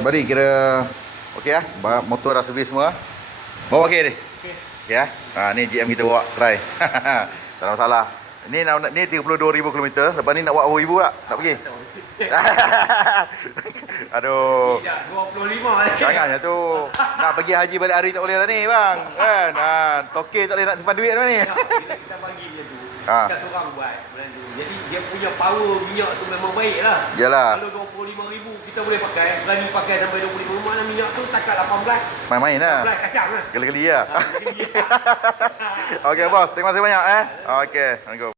Bari kira okey lah. Motor dah servis semua. Bawa okey ni. Okey lah. Ni GM kita bawa try. Tak ada masalah. Ni 32,000 km. Lepas ni nak buat 1,000 tak? Nak pergi? Aduh. Tidak, 25 Janganlah tu. Nak pergi haji balik hari tak boleh dah ni bang. Kan? Tokey tak boleh nak simpan duit dah ni. Kita bagi dia tu. Ha. Kita seorang buat benda tu. Jadi dia punya power minyak tu memang baik lah. Yalah. Kalau 25,000 kita boleh pakai. Berani pakai sampai 25 mana minyak tu takat 18. Main-main lah. 18 kacang lah. Geli-geli lah. Okey bos, terima kasih banyak Okey, assalamualaikum.